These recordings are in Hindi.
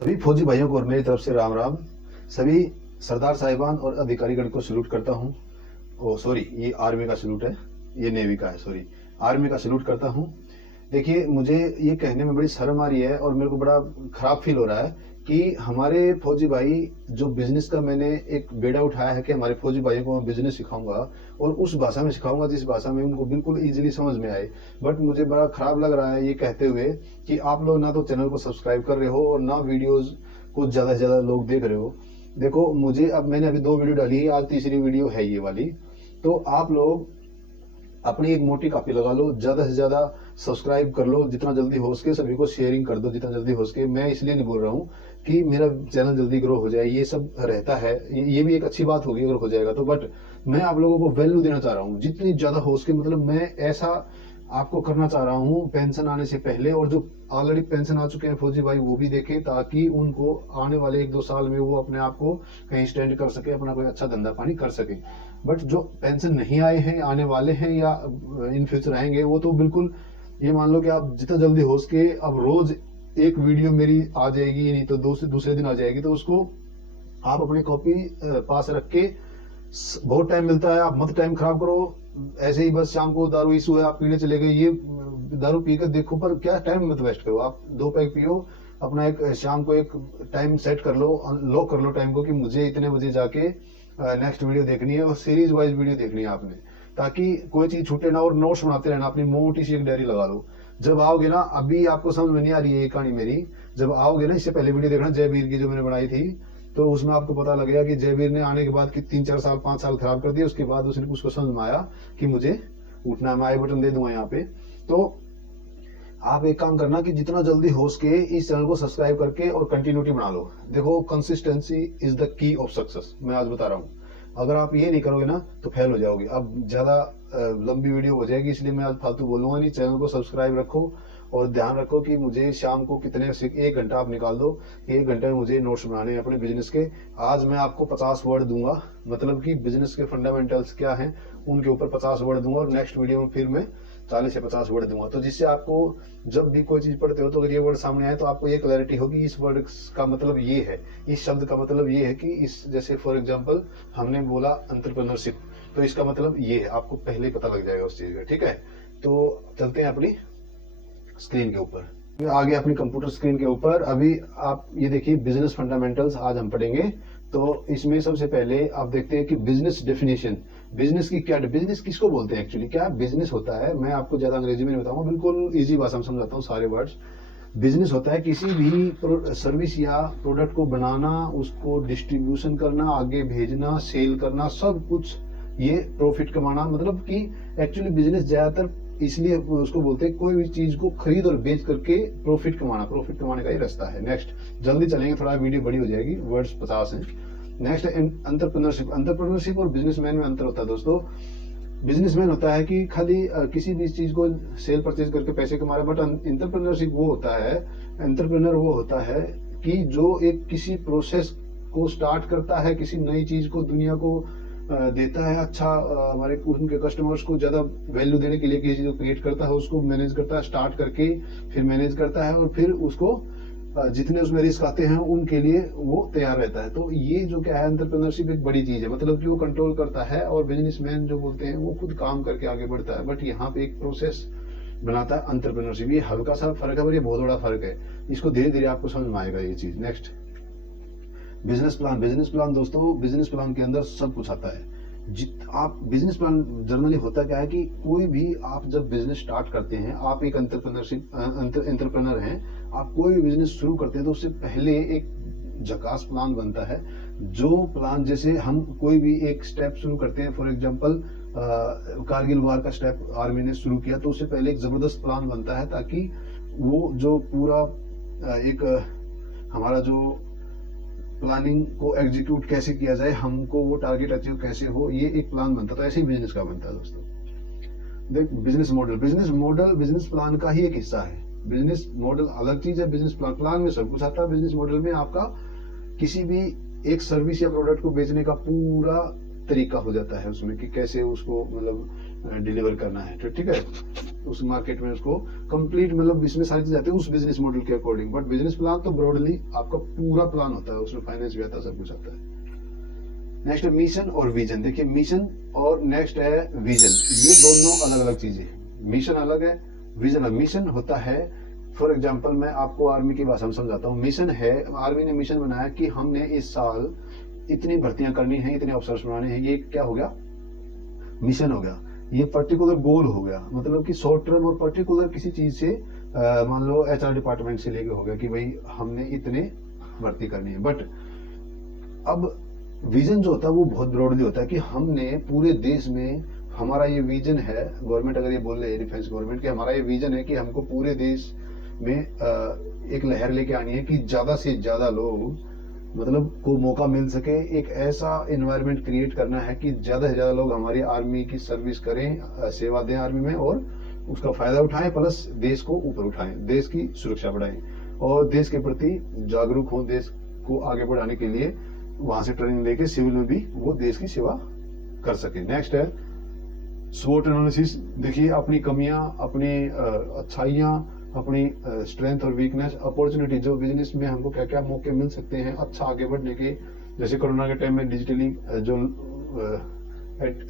सभी फौजी भाइयों को और मेरी तरफ से राम राम। सभी सरदार साहिबान और अधिकारीगण को सल्यूट करता हूँ। ओ सॉरी, ये आर्मी का सल्यूट है, ये नेवी का है, सॉरी, आर्मी का सल्यूट करता हूँ। देखिए, मुझे ये कहने में बड़ी शर्म आ रही है और मेरे को बड़ा खराब फील हो रहा है कि हमारे फौजी भाई जो बिजनेस का मैंने एक बेड़ा उठाया है कि हमारे फौजी भाइयों को मैं बिजनेस सिखाऊंगा और उस भाषा में सिखाऊंगा जिस भाषा में उनको बिल्कुल इजीली समझ में आए। बट मुझे बड़ा खराब लग रहा है ये कहते हुए कि आप लोग ना तो चैनल को सब्सक्राइब कर रहे हो और ना वीडियोज को ज्यादा से ज्यादा लोग देख रहे हो। देखो, मुझे अब मैंने अभी 2 वीडियो डाली है, आज तीसरी वीडियो है ये वाली। तो आप लोग अपनी एक मोटी कॉपी लगा लो, ज्यादा से ज्यादा सब्सक्राइब कर लो, जितना जल्दी हो सके सभी को शेयरिंग कर दो जितना जल्दी हो सके। मैं इसलिए नहीं बोल रहा हूँ कि मेरा चैनल जल्दी ग्रो हो जाए, ये सब रहता है, ये भी एक अच्छी बात होगी अगर हो जाएगा तो। बट मैं आप लोगों को वैल्यू देना चाह रहा हूँ जितनी ज्यादा हो सके, मतलब मैं ऐसा आपको करना चाह रहा हूँ पेंशन आने से पहले, और जो ऑलरेडी पेंशन आ चुके हैं फौजी भाई वो भी देखें, ताकि उनको आने वाले 1-2 साल में वो अपने आप को कहीं स्टैंड कर सके, अपना कोई अच्छा धंधा पानी कर सके। बट जो पेंशन नहीं आए हैं, आने वाले हैं या इन फ्यूचर आएंगे, वो तो बिल्कुल ये मान लो कि आप जितना जल्दी हो सके, अब रोज एक वीडियो मेरी आ जाएगी, नहीं तो दूसरे दिन आ जाएगी, तो उसको आप अपनी कॉपी पास रख के, बहुत टाइम मिलता है, आप मत टाइम खराब करो ऐसे ही बस शाम को दारू इशू है आप पीने चले गए, ये दारू पीकर देखो, पर क्या टाइम मत वेस्ट करो। आप 2 पैक पियो, अपना एक शाम को एक टाइम सेट कर लो, लॉक कर लो टाइम को कि मुझे इतने बजे जाके नेक्स्ट वीडियो देखनी है, और सीरीज वाइज वीडियो देखनी है आपने, ताकि कोई चीज छूटे ना। और नोट्स बनाते रहना, अपनी मोटी सी एक डायरी लगा लो। जब आओगे ना, अभी आपको समझ में नहीं आ रही है ये कहानी मेरी, जब आओगे ना, इससे पहले वीडियो देखना जयवीर की जो मैंने बनाई थी, तो उसमें आपको पता लगेगा कि जयवीर ने आने के बाद कि 3-4 साल 5 साल खराब कर दिए, उसके बाद उसको समझ में आया कि मुझे उठना है। मैं आई बटन दे दूंगा यहाँ पे। तो आप एक काम करना कि जितना जल्दी हो सके इस चैनल को सब्सक्राइब करके और कंटिन्यूटी बना लो। देखो, consistency is the key of success, मैं आज बता रहा हूँ। अगर आप ये नहीं करोगे ना तो फेल हो जाओगे। अब ज्यादा लंबी वीडियो हो जाएगी, इसलिए मैं आज फालतू बोलूंगा नहीं। चैनल को सब्सक्राइब रखो और ध्यान रखो कि मुझे शाम को कितने से 1 घंटा आप निकाल दो, 1 घंटे में मुझे नोट्स बनाने हैं अपने बिजनेस के। आज मैं आपको 50 वर्ड दूंगा, मतलब कि बिजनेस के फंडामेंटल्स क्या हैं उनके ऊपर 50 वर्ड दूंगा, और नेक्स्ट वीडियो में फिर मैं 40 से 50 वर्ड दूंगा। तो जिससे आपको जब भी कोई चीज पढ़ते हो तो अगर ये वर्ड सामने आए तो आपको ये क्लैरिटी होगी इस वर्ड का मतलब ये है, इस शब्द का मतलब ये है कि इस, जैसे फॉर एग्जांपल हमने बोला एंटरप्रेन्योरशिप, तो इसका मतलब ये है, आपको पहले ही पता लग जाएगा उस चीज का। ठीक है, तो चलते हैं अपनी स्क्रीन के ऊपर, आगे अपनी कंप्यूटर स्क्रीन के ऊपर। अभी आप ये देखिए, बिजनेस फंडामेंटल्स आज हम पढ़ेंगे। तो इसमें सबसे पहले आप देखते हैं कि बिजनेस डेफिनेशन, बिजनेस की क्या, बिजनेस किसको बोलते हैं एक्चुअली, क्या बिजनेस होता है। मैं आपको ज्यादा अंग्रेजी में नहीं बताऊंगा, बिल्कुल इजी भाषा में समझाता हूँ सारे वर्ड्स। बिजनेस होता है किसी भी सर्विस या प्रोडक्ट को बनाना, उसको डिस्ट्रीब्यूशन करना, आगे भेजना, सेल करना, सब कुछ ये प्रॉफिट कमाना। मतलब कि एक्चुअली बिजनेस ज्यादातर इसलिए उसको बोलते हैं कोई भी चीज को खरीद और बेच करके प्रॉफिट कमाना, प्रॉफिट कमाने का ही रास्ता है। नेक्स्ट, जल्दी चलेंगे, थोड़ा वीडियो बड़ी हो जाएगी, वर्ड्स 50 हैं। Next, entrepreneurship. एंटरप्रेन्योरशिप और बिजनेसमैन में अंतर होता है दोस्तों। बिजनेसमैन होता है कि खाली किसी भी चीज को सेल परचेज करके पैसे कमा रहा है, बट एंटरप्रेन्योरशिप वो होता है, एंटरप्रेन्योर वो होता है कि जो एक किसी प्रोसेस को स्टार्ट करता है, किसी नई चीज को दुनिया को देता है, अच्छा हमारे उनके कस्टमर्स को ज्यादा वैल्यू देने के लिए किसी चीज को क्रिएट करता है, उसको मैनेज करता है, स्टार्ट करके फिर मैनेज करता है, और फिर उसको जितने उसमें रिस्क आते हैं उनके लिए वो तैयार रहता है। तो ये जो क्या है, एंटरप्रेन्योरशिप एक बड़ी चीज है, मतलब कि वो कंट्रोल करता है, और बिजनेसमैन जो बोलते हैं वो खुद काम करके आगे बढ़ता है। बट यहाँ पे एक प्रोसेस बनाता है एंटरप्रेन्योरशिप। ये हल्का सा फर्क है पर ये बहुत बड़ा फर्क है, इसको धीरे धीरे आपको समझ में आएगा ये चीज। Next, business plan. Business plan दोस्तों, बिजनेस प्लान के अंदर सब कुछ आता है। आप बिजनेस प्लान जनरली होता क्या है कि कोई भी आप जब बिजनेस स्टार्ट करते हैं, आप एक एंटरप्रेन्योर हैं, आप कोई भी बिजनेस शुरू करते हैं तो उससे पहले एक झकास प्लान बनता है। जो प्लान, जैसे हम कोई भी एक स्टेप शुरू करते हैं, फॉर एग्जांपल कारगिल वार का स्टेप आर्मी ने शुरू किया, तो उससे पहले एक जबरदस्त प्लान बनता है, ताकि वो जो पूरा एक हमारा जो प्लानिंग को एग्जीक्यूट कैसे किया जाए, हमको वो टारगेट अचीव कैसे हो, ये एक प्लान बनता है। तो ऐसे ही बिजनेस का बनता है दोस्तों। देख, बिजनेस मॉडल, बिजनेस प्लान का ही एक हिस्सा है। बिजनेस मॉडल अलग चीज है, बिजनेस प्लान में सब कुछ आता है। बिजनेस मॉडल में आपका किसी भी एक सर्विस या प्रोडक्ट को बेचने का पूरा तरीका हो जाता है उसमें, कि कैसे उसको मतलब डिलीवर करना है। तो ठीक है, उस मार्केट में उसको कंप्लीट, मतलब इसमें सारी चीजें आती है उस बिजनेस मॉडल के अकॉर्डिंग। बट बिजनेस प्लान तो ब्रॉडली आपका पूरा प्लान होता है, उसमें फाइनेंस भी आता है, सब कुछ आता है। नेक्स्ट है मिशन और विजन। देखिए मिशन और नेक्स्ट है विजन, ये दोनों अलग अलग चीजें हैं। मिशन अलग है, विजन अलग। मिशन होता है, फॉर एग्जाम्पल मैं आपको आर्मी की भाषा में समझाता हूँ। मिशन है, आर्मी ने मिशन बनाया कि हमने इस साल इतनी भर्तियां करनी है, इतने अफसर बनाने हैं, ये क्या हो गया, मिशन हो गया। ये पर्टिकुलर गोल हो गया, मतलब कि शॉर्ट टर्म और पर्टिकुलर किसी चीज से मान लो एचआर डिपार्टमेंट से लेके हो गया कि भाई हमने इतने भर्ती करनी है। बट अब विजन जो होता है वो बहुत ब्रॉडली होता है कि हमने पूरे देश में, हमारा ये विजन है, गवर्नमेंट अगर ये बोल रही है, डिफेंस गवर्नमेंट, कि हमारा ये विजन है कि हमको पूरे देश में एक लहर लेके आनी है कि ज्यादा से ज्यादा लोग मतलब को मौका मिल सके, एक ऐसा एनवायरनमेंट क्रिएट करना है कि ज्यादा से ज्यादा लोग हमारी आर्मी की सर्विस करें, सेवा दें आर्मी में, और उसका फायदा उठाएं, प्लस देश को ऊपर उठाएं, देश की सुरक्षा बढ़ाएं और देश के प्रति जागरूक हों, देश को आगे बढ़ाने के लिए वहां से ट्रेनिंग लेके सिविल में भी वो देश की सेवा कर सके। नेक्स्ट है स्वोट एनालिसिस। देखिए अपनी कमियां, अपनी अच्छाइयां, अपनी स्ट्रेंथ और वीकनेस, अपॉर्चुनिटी, जो बिजनेस में हमको क्या क्या मौके मिल सकते हैं अच्छा आगे बढ़ने के। जैसे कोरोना के टाइम में डिजिटली जो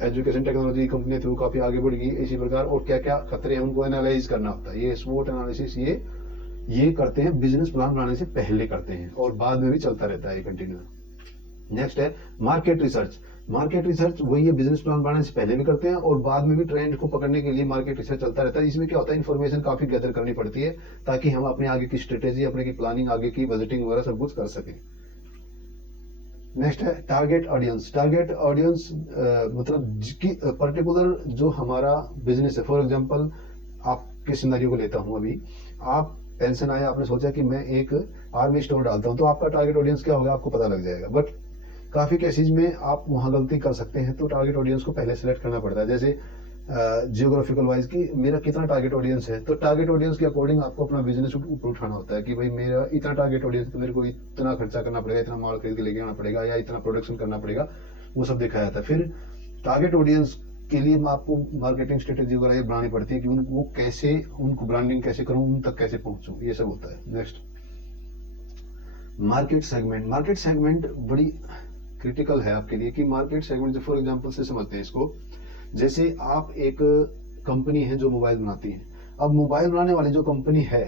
एजुकेशन टेक्नोलॉजी कंपनी थी वो काफी आगे बढ़ गई, इसी प्रकार और क्या क्या खतरे हैं उनको एनालाइज करना होता है। ये स्वोट एनालिसिस ये करते हैं, बिजनेस प्लान बनाने से पहले करते हैं और बाद में भी चलता रहता है कंटिन्यू। नेक्स्ट है मार्केट रिसर्च। मार्केट रिसर्च वही है, बिजनेस प्लान बनाने से पहले भी करते हैं और बाद में भी ट्रेंड को पकड़ने के लिए मार्केट रिसर्च चलता रहता है। इसमें क्या होता है, इन्फॉर्मेशन काफी गैदर करनी पड़ती है ताकि हम अपने आगे की स्ट्रेटेजी, अपने की प्लानिंग, आगे की बजटिंग वगैरह सब कुछ कर सकें। नेक्स्ट है टारगेट ऑडियंस। टारगेट ऑडियंस मतलब पर्टिकुलर जो हमारा बिजनेस है, फॉर एग्जांपल आपके सिनेरियो को लेता हूं, अभी आप पेंशन आया, आपने सोचा कि मैं एक आर्मी स्टोर डालता हूं, तो आपका टारगेट ऑडियंस क्या होगा आपको पता लग जाएगा। बट काफी केसेज में आप वहां गलती कर सकते हैं, तो टारगेट ऑडियंस को पहले सेलेक्ट करना पड़ता है। जैसे जियोग्राफिकल वाइज कि मेरा कितना टारगेट ऑडियंस है, तो टारगेट ऑडियंस के अकॉर्डिंग आपको अपना बिजनेस ऊपर उठाना होता है कि भाई मेरा इतना टारगेट ऑडियंस, तो मेरे को इतना खर्चा करना पड़ेगा, इतना माल खरीद के लेके आना पड़ेगा या इतना प्रोडक्शन करना पड़ेगा, वो सब दिखाया जाता है। फिर टारगेट ऑडियंस के लिए आपको मार्केटिंग स्ट्रेटेजी वगैरह ये बनानी पड़ती है कि वो कैसे, उनको ब्रांडिंग कैसे करूं, उन तक कैसे पहुंचूं, ये सब होता है। Next market segment. Market segment बड़ी क्रिटिकल है आपके लिए कि मार्केट सेगमेंट, फॉर एग्जांपल से समझते हैं इसको। जैसे आप एक कंपनी है जो मोबाइल बनाती है, अब मोबाइल बनाने वाली जो कंपनी है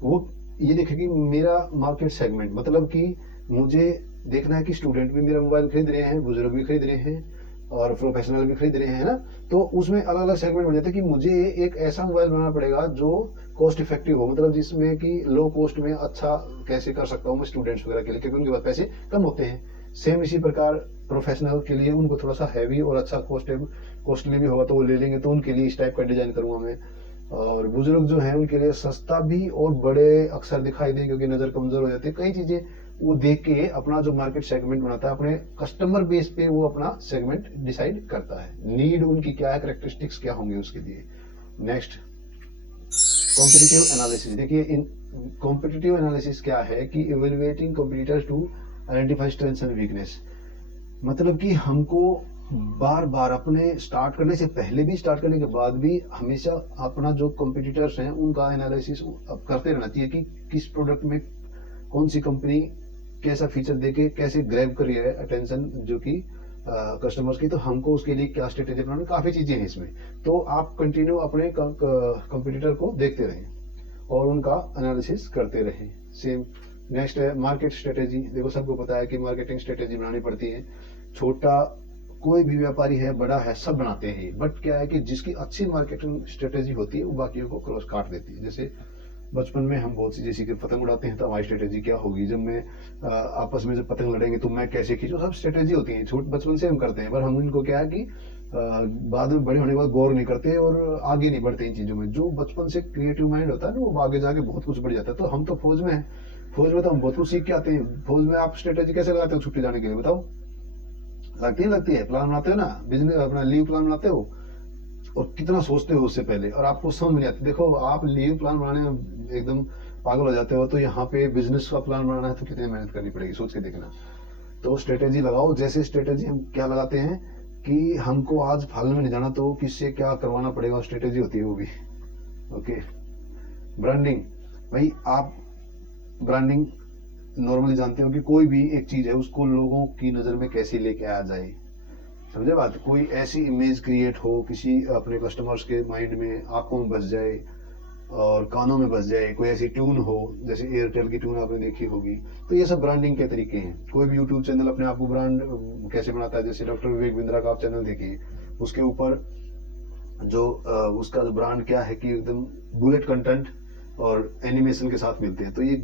वो ये देखेगी मेरा मार्केट सेगमेंट, मतलब कि मुझे देखना है कि स्टूडेंट भी मेरा मोबाइल खरीद रहे हैं, बुजुर्ग भी खरीद रहे हैं और प्रोफेशनल भी खरीद रहे हैं ना, तो उसमें अलग अलग सेगमेंट हो जाते हैं कि मुझे एक ऐसा मोबाइल बनाना पड़ेगा जो कॉस्ट इफेक्टिव हो, मतलब जिसमें कि लो कॉस्ट में अच्छा कैसे कर सकता हूँ मैं स्टूडेंट्स वगैरह के लिए, क्योंकि उनके पास पैसे कम होते हैं। सेम इसी प्रकार प्रोफेशनल के लिए उनको थोड़ा सा हैवी और अच्छा कॉस्टली भी होगा तो वो ले लेंगे, तो उनके लिए इस टाइप का डिजाइन करूंगा मैं। और बुजुर्ग जो है उनके लिए सस्ता भी और बड़े अक्सर दिखाई दे, क्योंकि नजर कमजोर हो जाती है, कई चीजें वो देख के अपना जो मार्केट सेगमेंट बनाता है, अपने कस्टमर बेस पे वो अपना सेगमेंट डिसाइड करता है, नीड उनकी क्या है, कैरेक्टरिस्टिक्स क्या होंगे उसके लिए। Next competitive analysis. देखिए इन कॉम्पिटिटिव एनालिसिस क्या है कि evaluating competitors to identify strengths and weakness, मतलब कि हमको बार बार अपने स्टार्ट करने से पहले भी, स्टार्ट करने के बाद भी हमेशा अपना जो कॉम्पिटिटर्स हैं उनका एनालिसिस करते रहना चाहिए कि किस प्रोडक्ट में कौन सी कंपनी कैसा फीचर देके कैसे ग्रैब कर रही है अटेंशन जो कि कस्टमर्स की, तो हमको उसके लिए क्या स्ट्रेटेजी बनानी, काफी चीजें हैं इसमें। तो आप कंटिन्यू अपने कंपटीटर को देखते रहें और उनका एनालिसिस करते रहें। सेम नेक्स्ट है मार्केट स्ट्रेटेजी। देखो सबको पता है कि मार्केटिंग स्ट्रेटेजी बनानी पड़ती है, छोटा कोई भी व्यापारी है, बड़ा है, सब बनाते हैं। बट क्या है कि जिसकी अच्छी मार्केटिंग स्ट्रेटेजी होती है वो बाकियों को क्रॉस काट देती है। जैसे बचपन में हम बहुत सी जैसी कि पतंग उड़ाते हैं तो हमारी स्ट्रेटेजी क्या होगी, जब मैं आपस में जब पतंग लड़ेंगे तो मैं कैसे खींचूं, सब स्ट्रेटेजी होती है, छोटे बचपन से हम करते हैं। पर हम इनको क्या है कि बाद में बड़े होने के बाद गौर नहीं करते और आगे नहीं बढ़ते इन चीजों में। जो बचपन से क्रिएटिव माइंड होता है ना, वो आगे जाके बहुत कुछ बढ़ जाता है। तो हम तो फौज में हैं, फौज में तो हम बहुत कुछ सीख के आते हैं। फौज में आप स्ट्रेटेजी कैसे लगाते हो छुट्टी जाने के लिए, बताओ? लगती है प्लान बनाते हो ना, बिजनेस अपना लीव प्लान बनाते हो और कितना सोचते हो उससे पहले, और आपको समझ नहीं आती। देखो आप लीव प्लान बनाने में एकदम पागल हो जाते हो, तो यहाँ पे बिजनेस का प्लान बनाना है तो कितनी मेहनत करनी पड़ेगी, सोच के देखना। तो स्ट्रेटेजी लगाओ। जैसे स्ट्रेटेजी हम क्या लगाते हैं कि हमको आज फालतू में नहीं जाना, तो किससे क्या करवाना पड़ेगा, स्ट्रेटेजी होती है वो भी। ओके। ब्रांडिंग, भाई आप ब्रांडिंग नॉर्मली जानते हो कि कोई भी एक चीज है उसको लोगों की नजर में कैसे लेके आ जाए, समझे बात। कोई ऐसी इमेज क्रिएट हो किसी अपने कस्टमर्स के माइंड में, आंखों में बस जाए और कानों में बस जाए, कोई ऐसी ट्यून हो जैसे एयरटेल की ट्यून आपने देखी होगी। तो ये सब ब्रांडिंग के तरीके हैं। कोई भी यूट्यूब चैनल अपने आप को ब्रांड कैसे बनाता है, जैसे डॉक्टर विवेक बिंद्रा का आप चैनल देखिए, उसके ऊपर जो उसका ब्रांड क्या है कि एकदम बुलेट कंटेंट और एनिमेशन के साथ मिलते हैं, तो ये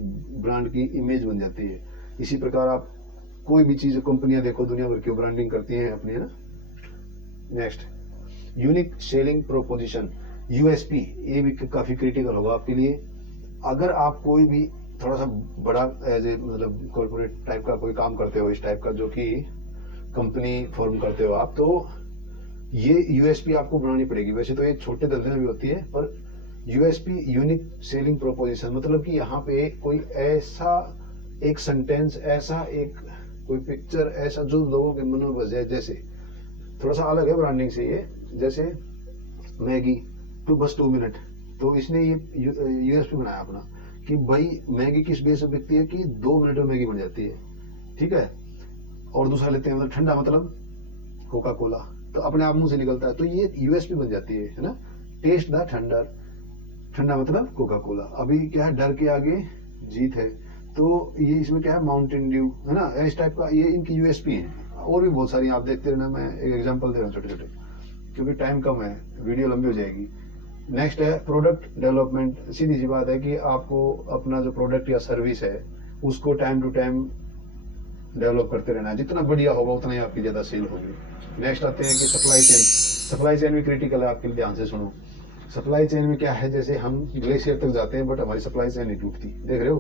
ब्रांड की इमेज बन जाती है। इसी प्रकार आप कोई भी चीज कंपनियां देखो दुनिया भर की ब्रांडिंग करती हैं अपनी, है ना। Next, unique selling proposition, USP, ये भी काफी क्रिटिकल होगा आपके लिए। अगर आप कोई भी थोड़ा सा बड़ा एज ए मतलब कॉर्पोरेट टाइप का कोई काम करते हो, इस टाइप का जो कि कंपनी फॉर्म करते हो आप, तो ये यूएसपी आपको बनानी पड़ेगी। वैसे तो ये छोटे धंधे में भी होती है, पर यूएसपी यूनिक सेलिंग प्रोपोजिशन मतलब कि यहाँ पे कोई ऐसा एक सेंटेंस, ऐसा एक कोई पिक्चर, ऐसा जो लोगों के मन में बस जाए। जैसे थोड़ा सा अलग है ब्रांडिंग से ये, जैसे मैगी टू बस 2 मिनट, तो इसने ये यूएसपी बनाया अपना कि भाई मैगी किस बेस पे बिकती है कि 2 मिनट में मैगी बन जाती है, ठीक है। और दूसरा लेते हैं मतलब ठंडा, मतलब कोका कोला, तो अपने आप मुंह से निकलता है, तो ये यूएसपी बन जाती है ना। टेस्ट द थंडर, ठंडा मतलब कोका कोला। अभी क्या है, डर के आगे जीत है, तो ये इसमें क्या है, माउंटेन ड्यू, है ना, इस टाइप का ये इनकी यूएसपी है। और भी बहुत सारी आप देखते रहना, मैं एक एग्जांपल दे रहा हूँ छोटे छोटे, क्योंकि टाइम कम है, वीडियो लंबी हो जाएगी। नेक्स्ट है प्रोडक्ट डेवलपमेंट। सीधी सी बात है कि आपको अपना जो प्रोडक्ट या सर्विस है उसको टाइम टू टाइम डेवलप करते रहना है। जितना बढ़िया होगा उतना ही आपकी ज्यादा सेल होगी। नेक्स्ट आते हैं कि सप्लाई चेन। सप्लाई चेन भी क्रिटिकल है आपके लिए, ध्यान से सुनो। सप्लाई चेन में क्या है, जैसे हम ग्लेशियर तक जाते हैं बट हमारी सप्लाई चेन नहीं टूटती, देख रहे हो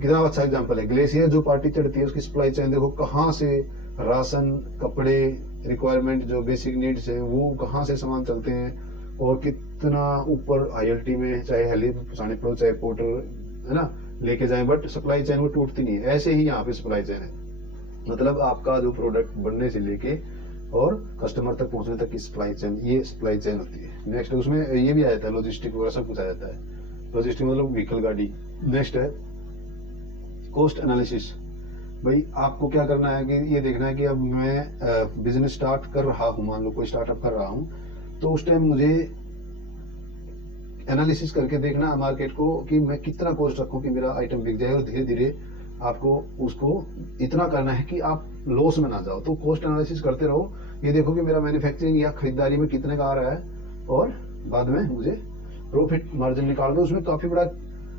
कितना अच्छा एग्जांपल है। ग्लेशियर जो पार्टी चढ़ती है उसकी सप्लाई चेन देखो, कहाँ से राशन, कपड़े, रिक्वायरमेंट जो बेसिक नीड्स है वो कहाँ से सामान चलते हैं, और कितना ऊपर आईएलटी में चाहे हेली पहुंचाने पड़ो चाहे पोर्टर, है ना, लेके जाए, बट सप्लाई चेन वो टूटती नहीं है। ऐसे ही यहाँ पे सप्लाई चेन है, मतलब आपका जो प्रोडक्ट बनने से लेके और कस्टमर तक पहुंचने तक की सप्लाई चेन, ये सप्लाई चेन होती है। नेक्स्ट उसमें ये भी आ जाता है लॉजिस्टिक वगैरह सब कुछ आ जाता है। लॉजिस्टिक मतलब व्हीकल, गाड़ी। नेक्स्ट है कॉस्ट एनालिसिस। भाई आपको क्या करना है कि ये देखना है कि अब मैं बिजनेस स्टार्ट कर रहा हूँ, मान लो कोई स्टार्टअप कर रहा हूँ, तो उस टाइम मुझे एनालिसिस करके देखना है मार्केट को कि मैं कितना कॉस्ट रखूं कि मेरा आइटम बिक जाए, और धीरे धीरे आपको उसको इतना करना है कि आप लॉस में ना जाओ। तो कॉस्ट एनालिसिस करते रहो, ये देखो कि मेरा मैन्युफैक्चरिंग या खरीदारी में कितने का आ रहा है, और बाद में मुझे प्रॉफिट मार्जिन निकाल दो। उसमें काफी बड़ा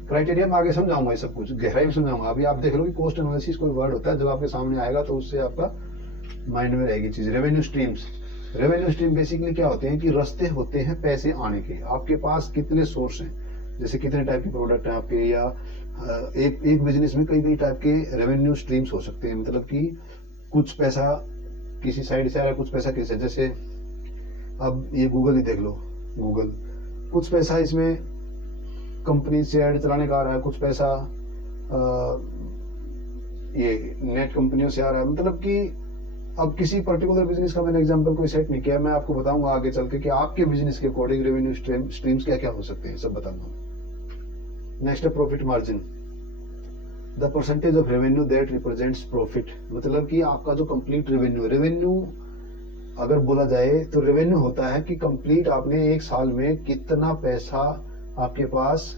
क्राइटेरिया, मैं आगे समझाऊंगा, ये सब कुछ गहराई में समझाऊंगा। अभी आप देख लो कि कॉस्ट एनालिसिस कोई वर्ड होता है, जब आपके सामने आएगा तो उससे आपका माइंड में रहेगी चीज। Revenue streams. Revenue stream basically क्या होते हैं कि रास्ते होते हैं पैसे आने के। आपके पास कितने सोर्स हैं, जैसे कितने टाइप के प्रोडक्ट हैं आपके, या एक बिजनेस में कई टाइप के रेवेन्यू स्ट्रीम्स हो सकते हैं। मतलब कि कुछ पैसा किसी साइड से आ रहा है, कुछ पैसा किसी, जैसे अब ये गूगल ही देख लो, गूगल कुछ पैसा इसमें कंपनी से ऐड चलाने का आ रहा है, कुछ पैसा ये नेट कंपनियों से आ रहा है। मतलब कि अब किसी पर्टिकुलर बिजनेस का मैंने एग्जांपल कोई सेट नहीं किया, मैं आपको बताऊंगा आगे चल के कि आपके बिजनेस के अकॉर्डिंग रेवेन्यू स्ट्रीम्स क्या क्या हो सकते हैं, सब बताऊंगा। नेक्स्ट है profit margin. The percentage of revenue that represents profit. मतलब कि आपका जो कंप्लीट रेवेन्यू अगर बोला जाए तो रेवेन्यू होता है कि कंप्लीट आपने एक साल में कितना पैसा आपके पास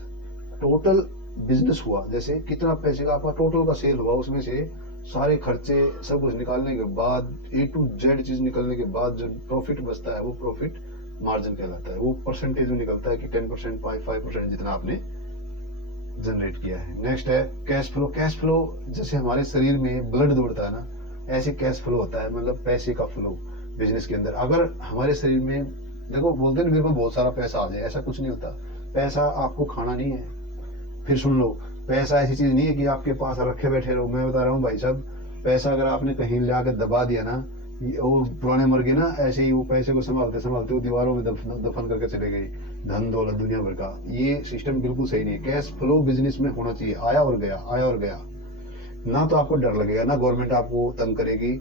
टोटल बिजनेस हुआ, जैसे कितना पैसे का आपका टोटल का सेल हुआ, उसमें से सारे खर्चे सब कुछ निकालने के बाद, ए टू जेड चीज निकलने के बाद जो प्रॉफिट बचता है वो प्रॉफिट मार्जिन कहलाता है। वो परसेंटेज में निकलता है कि 10%, 5% जितना आपने जनरेट किया है। नेक्स्ट है कैश फ्लो। कैश फ्लो जैसे हमारे शरीर में ब्लड दौड़ता है ना, ऐसे कैश फ्लो होता है, मतलब पैसे का फ्लो बिजनेस के अंदर। अगर हमारे शरीर में, देखो बोलते हैं मेरे पास बहुत सारा पैसा आ जाए, ऐसा कुछ नहीं होता। पैसा आपको खाना नहीं है। फिर सुन लो, पैसा ऐसी चीज नहीं है कि आपके पास रखे बैठे रहो। मैं बता रहा हूँ भाई साहब, पैसा अगर आपने कहीं ले आकर दबा दिया ना, वो पुराने मर गए ना, ऐसे ही वो पैसे को संभालते संभालते वो दीवारों में दफन करके चले गए, धन दौलत दुनिया भर का। ये सिस्टम बिल्कुल सही नहीं है। कैश फ्लो बिजनेस में होना चाहिए, आया और गया, आया और गया। ना तो आपको डर लगेगा, ना गवर्नमेंट आपको तंग करेगी,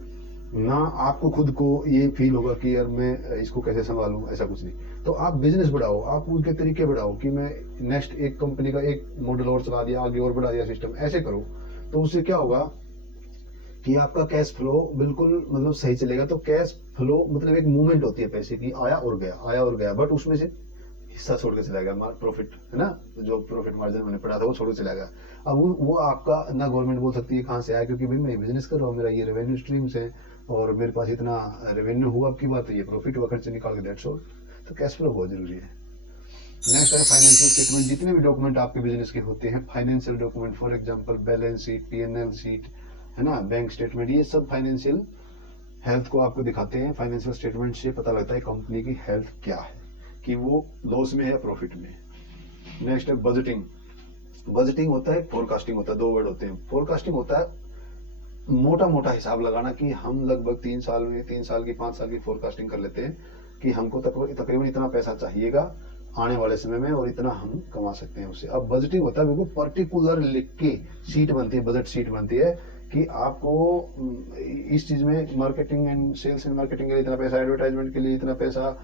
ना आपको खुद को ये फील होगा कि यार मैं इसको कैसे संभालूं, ऐसा कुछ नहीं। तो आप बिजनेस बढ़ाओ, आप उनके तरीके बढ़ाओ कि मैं नेक्स्ट एक कंपनी का एक मॉडल और चला दिया, आगे और बढ़ा दिया सिस्टम, ऐसे करो। तो उससे क्या होगा कि आपका कैश फ्लो बिल्कुल मतलब सही चलेगा। तो कैश फ्लो मतलब एक मूवमेंट होती है पैसे की, आया और गया, आया और गया, बट उसमें से हिस्सा छोड़ के चला गया, प्रॉफिट है ना, जो प्रॉफिट मार्जिन मैंने पढ़ा था वो छोड़ के चला गया। अब वो आपका ना गवर्नमेंट बोल सकती है कहाँ से आया, क्योंकि भाई मैं बिजनेस कर रहा हूँ, मेरा ये रेवेन्यू स्ट्रीम्स है और मेरे पास इतना रेवेन्यू हुआ, आपकी बात है, ये प्रॉफिट हुआ, खर्चे निकाल के, दैट्स ऑल। तो कैश फ्लो बहुत जरूरी है। नेक्स्ट है फाइनेंशियल स्टेटमेंट। जितने भी डॉक्यूमेंट आपके बिजनेस के होते हैं, financial document, for example balance sheet, PNL sheet, है ना, बैंक स्टेटमेंट, ये सब फाइनेंशियल हेल्थ को आपको दिखाते हैं। फाइनेंशियल स्टेटमेंट से पता लगता है कंपनी की हेल्थ क्या है, कि वो लॉस में है या प्रॉफिट में। नेक्स्ट है बजटिंग। बजटिंग होता है, फोरकास्टिंग होता है, दो वर्ड होते हैं। फोरकास्टिंग होता है मोटा मोटा हिसाब लगाना, कि हम लगभग 3 साल में, 3 साल की, 5 साल की फोरकास्टिंग कर लेते हैं कि हमको तकरीबन इतना पैसा चाहिएगा आने वाले समय में और इतना हम कमा सकते हैं उससे। अब बजटिंग होता है बिल्कुल पर्टिकुलर लिख के शीट बनती है, बजट शीट बनती है कि आपको इस चीज में marketing and sales and marketing के लिए इतना पैसा, एडवर्टाइजमेंट के लिए इतना पैसा,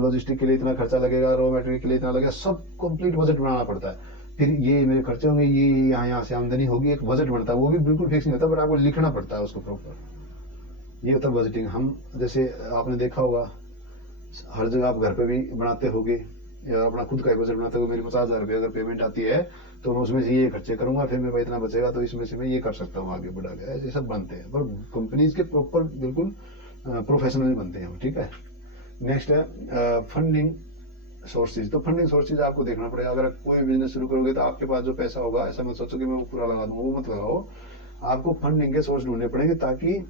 लॉजिस्टिक के लिए इतना खर्चा लगेगा, रॉ मटेरियल के लिए इतना लगेगा, सब कंप्लीट बजट बनाना पड़ता है। फिर ये मेरे खर्चे होंगे, ये यहाँ से आमदनी होगी, एक बजट बनता है, वो भी बिल्कुल फिक्स नहीं होता, बट आपको लिखना पड़ता है उसको प्रॉपर। ये होता है बजटिंग। हम जैसे आपने देखा होगा हर जगह आप घर पे भी बनाते होगे या अपना खुद का बजट बनाते हो, मेरी 50,000 रुपये अगर पेमेंट आती है तो मैं उसमें से ये खर्चे करूंगा, फिर मेरे पास इतना बचेगा तो इसमें से मैं ये कर सकता हूँ आगे बढ़ा के, ऐसे सब बनते हैं। पर कंपनीज के प्रॉपर बिल्कुल प्रोफेशनल बनते हैं, ठीक है। नेक्स्ट है फंडिंग सोर्सेज। तो फंडिंग सोर्सेज आपको देखना पड़ेगा। अगर कोई बिजनेस शुरू करोगे तो आपके पास जो पैसा होगा, ऐसा मत सोचो कि मैं वो पूरा लगा दूंगा, वो मत लगाओ। आपको फंडिंग के सोर्स ढूंढने पड़ेंगे ताकि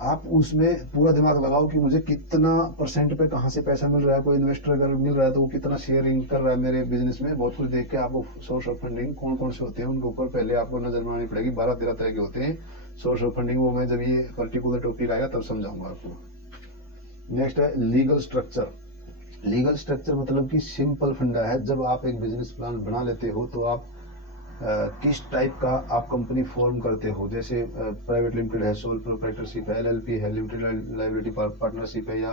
आप उसमें पूरा दिमाग लगाओ कि मुझे कितना परसेंट पे कहाँ से पैसा मिल रहा है। कोई इन्वेस्टर अगर मिल रहा है तो वो कितना शेयरिंग कर रहा है मेरे बिजनेस में, बहुत कुछ देख के आपको सोर्स ऑफ फंडिंग कौन कौन से होते हैं उनके ऊपर पहले आपको नजर बनानी पड़ेगी। 12-13 तरह के होते हैं सोर्स ऑफ फंडिंग, वो मैं जब ये पर्टिकुलर टॉपिक आएगा तब समझाऊंगा आपको। नेक्स्ट है लीगल स्ट्रक्चर। लीगल स्ट्रक्चर मतलब कि सिंपल फंडा है। जब आप एक बिजनेस प्लान बना लेते हो तो आप किस टाइप का आप कंपनी फॉर्म करते हो, जैसे प्राइवेट लिमिटेड है, सोल प्रोप्राइटरशिप है, एलएलपी है, लिमिटेड लाइबिलिटी पार्टनरशिप है, या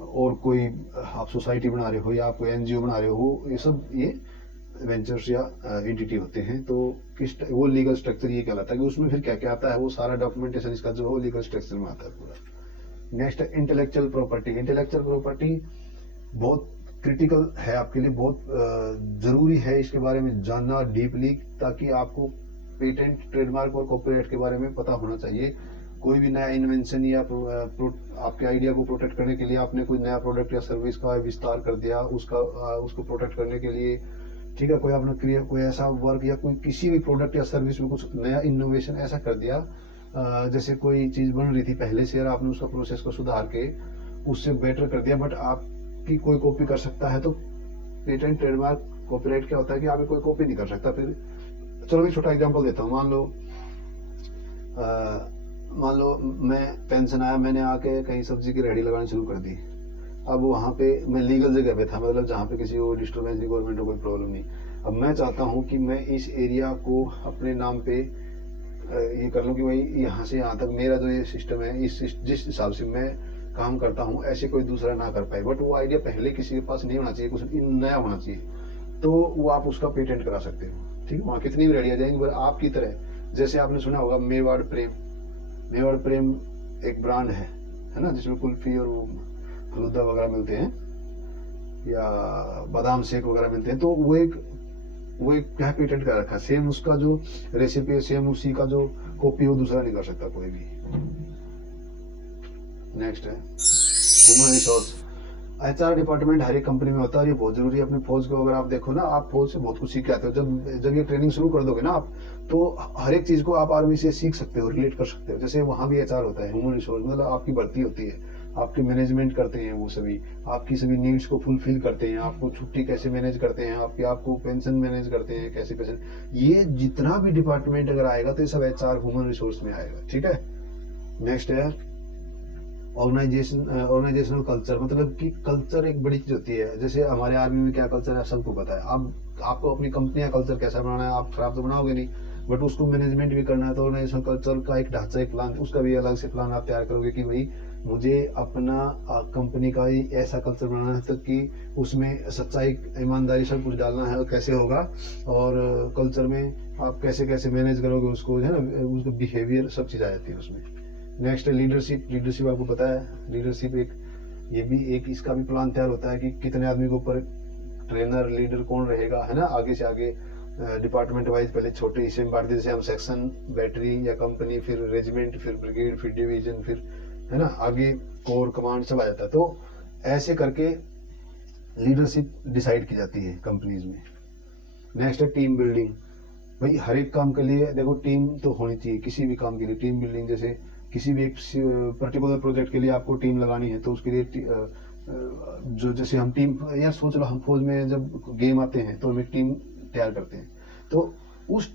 और कोई आप सोसाइटी बना रहे हो या आप कोई एनजीओ बना रहे हो, ये सब ये वेंचर्स या एंटिटी होते हैं। तो वो लीगल स्ट्रक्चर ये कहलाता है कि उसमें फिर क्या क्या आता है, वो सारा डॉक्यूमेंटेशन इसका जो है वो लीगल स्ट्रक्चर में आता है पूरा। नेक्स्ट है इंटेलेक्चुअल प्रॉपर्टी। इंटेलेक्चुअल प्रॉपर्टी बहुत क्रिटिकल है आपके लिए, बहुत जरूरी है इसके बारे में जानना डीपली, ताकि आपको पेटेंट, ट्रेडमार्क और कॉपीराइट के बारे में पता होना चाहिए। कोई भी नया इन्वेंशन या आपके आइडिया को प्रोटेक्ट करने के लिए आपने कोई नया प्रोडक्ट या सर्विस का विस्तार कर दिया, उसको प्रोटेक्ट करने के लिए, ठीक है, कोई आपने कोई ऐसा वर्क या कोई किसी भी प्रोडक्ट या सर्विस में कुछ नया इनोवेशन ऐसा कर दिया, जैसे कोई चीज बन रही थी पहले से और आपने उसका प्रोसेस को सुधार के उससे बेटर कर दिया, बट आप की कोई कॉपी कर सकता है। तो पेटेंट, ट्रेडमार्क, कॉपीराइट क्या होता है कि आप कोई कॉपी नहीं कर सकता। फिर चलो मैं छोटा एग्जांपल देता हूँ। मान लो मैं पेंशन आया, मैंने आके कहीं सब्जी की रेहड़ी लगानी शुरू कर दी। अब वहां पे मैं लीगल जगह पे था, मतलब जहाँ पे किसी को डिस्टर्बेंस नहीं, गवर्नमेंट को कोई प्रॉब्लम नहीं। अब मैं चाहता हूँ कि मैं इस एरिया को अपने नाम पे ये कर लूँ कि भाई यहाँ से यहाँ तक मेरा जो ये सिस्टम है, जिस हिसाब से मैं काम करता हूँ ऐसे कोई दूसरा ना कर पाए, बट वो आइडिया पहले किसी के पास नहीं होना चाहिए, कुछ नया होना चाहिए। तो वो आप उसका पेटेंट करा सकते हो, ठीक है। वहाँ कितनी भी रेडी आ जाएंगी, पर आपकी तरह, जैसे आपने सुना होगा मेवाड़ प्रेम। मेवाड़ प्रेम एक ब्रांड है ना, जिसमें कुल्फी और फलूदा वगैरह मिलते हैं या बादाम शेक वगैरह मिलते हैं। तो वो एक क्या पेटेंट कर रखा है, सेम उसका जो रेसिपी है, सेम उसी का जो कॉपी, वो दूसरा नहीं कर सकता कोई भी। नेक्स्ट है ह्यूमन रिसोर्स। एचआर डिपार्टमेंट हर एक कंपनी में होता है और ये बहुत जरूरी है। अपनी फौज को अगर आप देखो ना, आप फौज से बहुत कुछ सीख के आते हो। जब ये ट्रेनिंग शुरू कर दोगे ना आप, तो हर एक चीज को आप आर्मी से सीख सकते हो, रिलेट कर सकते हो। जैसे वहां भी एचआर होता है, ह्यूमन रिसोर्स, मतलब आपकी भर्ती होती है, आपकी मैनेजमेंट करते हैं वो सभी, आपकी सभी नीड्स को फुलफिल करते हैं, आपको छुट्टी कैसे मैनेज करते हैं, आपको पेंशन मैनेज करते हैं, कैसे पेंशन, ये जितना भी डिपार्टमेंट अगर आएगा तो ये सब एचआर ह्यूमन रिसोर्स में आएगा, ठीक है। नेक्स्ट है ऑर्गेनाइजेशनल कल्चर। मतलब कि कल्चर एक बड़ी चीज होती है। जैसे हमारे आर्मी में क्या कल्चर है सबको पता है। अब आपको अपनी कंपनी का कल्चर कैसा बनाना है, आप खराब तो बनाओगे नहीं, बट उसको मैनेजमेंट भी करना है, तो ऑर्गेनाइजेशन कल्चर का एक ढांचा, एक प्लान, उसका भी अलग से प्लान आप तैयार करोगे कि भाई मुझे अपना कंपनी का ही ऐसा कल्चर बनाना है तक कि उसमें सच्चाई, ईमानदारी सब कुछ डालना है, और कैसे होगा, और कल्चर में आप कैसे कैसे मैनेज करोगे उसको, है ना, उसका बिहेवियर, सब चीज़ आ जाती है उसमें। नेक्स्ट है लीडरशिप। लीडरशिप आपको पता है, लीडरशिप एक, ये भी एक, इसका भी प्लान तैयार होता है कि कितने आदमी के ऊपर ट्रेनर, लीडर कौन रहेगा, है ना, आगे से आगे डिपार्टमेंट वाइज पहले छोटे हिस्से में बांट, जैसे हम सेक्शन, बैटरी या कंपनी, फिर रेजिमेंट, फिर ब्रिगेड, फिर डिवीजन, फिर, है ना, आगे कोर, कमांड सब आ जाता है। तो ऐसे करके लीडरशिप डिसाइड की जाती है कंपनीज में। नेक्स्ट है टीम बिल्डिंग। भाई हर एक काम के लिए देखो टीम तो होनी चाहिए, किसी भी काम के लिए टीम बिल्डिंग, जैसे किसी भी एक पर्टिकुलर प्रोजेक्ट के लिए आपको टीम लगानी है, तो उसके लिए जो, जैसे हम टीम, यार सोच लो हम फौज में जब गेम आते हैं तो हम एक टीम तैयार करते हैं, तो उस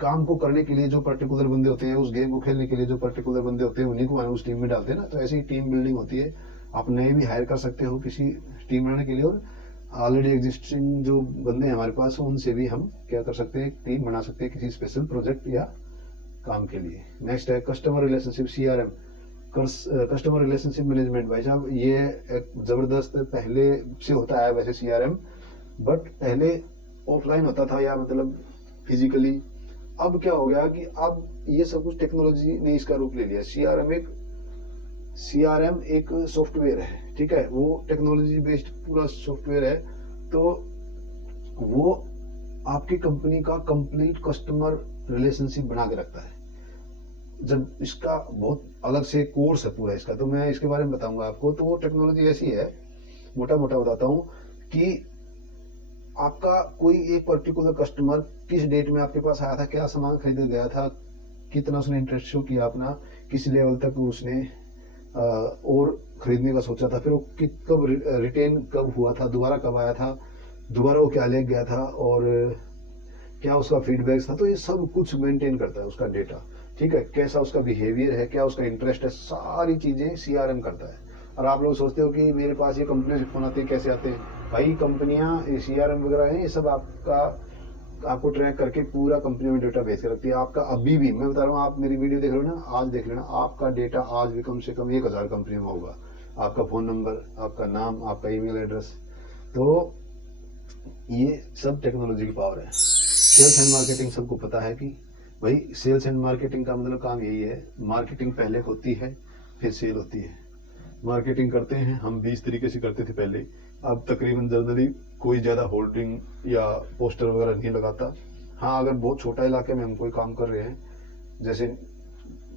काम को करने के लिए जो पर्टिकुलर बंदे होते हैं, उस गेम को खेलने के लिए जो पर्टिकुलर बंदे होते हैं, उन्हीं को उस टीम में डालते हैं ना। तो ऐसी टीम बिल्डिंग होती है। आप नए भी हायर कर सकते हो किसी टीम बनाने के लिए, और ऑलरेडी एग्जिस्टिंग जो बंदे हैं हमारे पास, उनसे भी हम क्या कर सकते हैं, टीम बना सकते हैं किसी स्पेशल प्रोजेक्ट या काम के लिए। नेक्स्ट है customer relationship, CRM, customer relationship management. भाई साहब ये एक जबरदस्त पहले से होता है वैसे CRM, बट पहले ऑफलाइन होता था, या मतलब फिजिकली। अब क्या हो गया कि अब ये सब कुछ टेक्नोलॉजी ने इसका रूप ले लिया। CRM एक सॉफ्टवेयर है, ठीक है, वो टेक्नोलॉजी बेस्ड पूरा सॉफ्टवेयर है। तो वो आपकी कंपनी का कंप्लीट कस्टमर रिलेशनशिप बना के रखता है। जब इसका बहुत अलग से कोर्स है पूरा इसका, तो मैं इसके बारे में बताऊंगा आपको। तो वो टेक्नोलॉजी ऐसी है, मोटा मोटा बताता हूँ, कि आपका कोई एक पर्टिकुलर कस्टमर किस डेट में आपके पास आया था, क्या सामान खरीद गया था, कितना उसने इंटरेस्ट शो किया अपना, किस लेवल तक उसने और खरीदने का सोचा था, फिर वो कब रिटेन कब हुआ था, दोबारा कब आया था, दोबारा वो क्या ले गया था, और क्या उसका फीडबैक था। तो ये सब कुछ मेंटेन करता है उसका डेटा, ठीक है, कैसा उसका बिहेवियर है, क्या उसका इंटरेस्ट है, सारी चीजें CRM करता है। और आप लोग सोचते हो कि मेरे पास ये कंपनी से फोन आते हैं, कैसे आते हैं? भाई कंपनियां CRM वगैरह हैं, ये सब आपको ट्रैक करके पूरा कंपनी में डेटा भेज के रखती है। आपका अभी भी, मैं बता रहा हूँ, आप मेरी वीडियो देख रहे हो ना, आज देख लेना, आपका डेटा आज भी कम से कम 1000 कंपनियों में होगा। आपका फोन नंबर, आपका नाम, आपका ईमेल एड्रेस। तो ये सब टेक्नोलॉजी की पावर है। सेल्स एंड मार्केटिंग सबको पता है कि भाई सेल्स एंड मार्केटिंग का मतलब काम यही है, मार्केटिंग पहले होती है फिर सेल होती है। मार्केटिंग करते हैं हम 20 तरीके से करते थे पहले, अब तकरीबन जनरली कोई ज़्यादा होल्डिंग या पोस्टर वगैरह नहीं लगाता। हाँ, अगर बहुत छोटा इलाके में हम कोई काम कर रहे हैं, जैसे